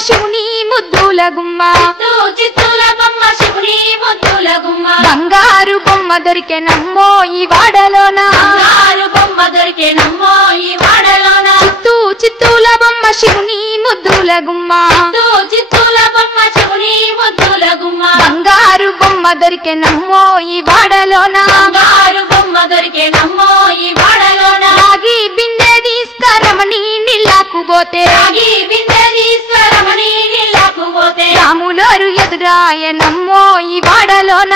శివుని ముద్దుల గుమ్మ చిత్తూల బొమ్మ శివుని ముద్దుల గుమ్మ బంగారు బొమ్మ దొరికెనమ్మో ఈ వాడలోన బంగారు బొమ్మ దొరికెనమ్మో ఈ వాడలోన చిత్తూల బొమ్మ శివుని ముద్దుల గుమ్మ చిత్తూల బొమ్మ శివుని ముద్దుల గుమ్మ బంగారు బొమ్మ దొరికెనమ్మో ఈ వాడలోన బంగారు బొమ్మ దొరికెనమ్మో ఈ వాడలోన రాగి బిందె తీసుకరమణి నీళ్ళకు పోతే రాగి బిందె తీసుకరమణి నీళ్ళకు పోతే రాములోరు ఎదురాయనమ్మో ఈ వాడలోన